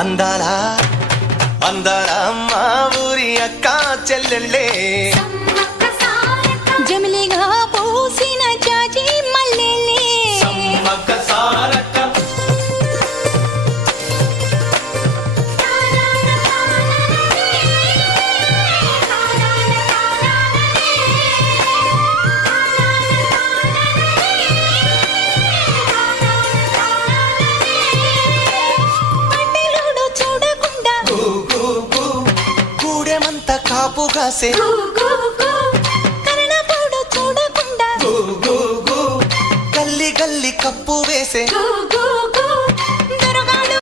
అందాల అందాల మా ఊరి అక్క చెల్లెళ్ళే జమిలిగా పూసిన జాజి మల్లెలే సమ్మక్క సారక్క పట్టెలోడు చూడకుండా గూడెమంత కాపుగాసే కరణపోడు చూడకుండా గల్లి గల్లి కప్పు వేసే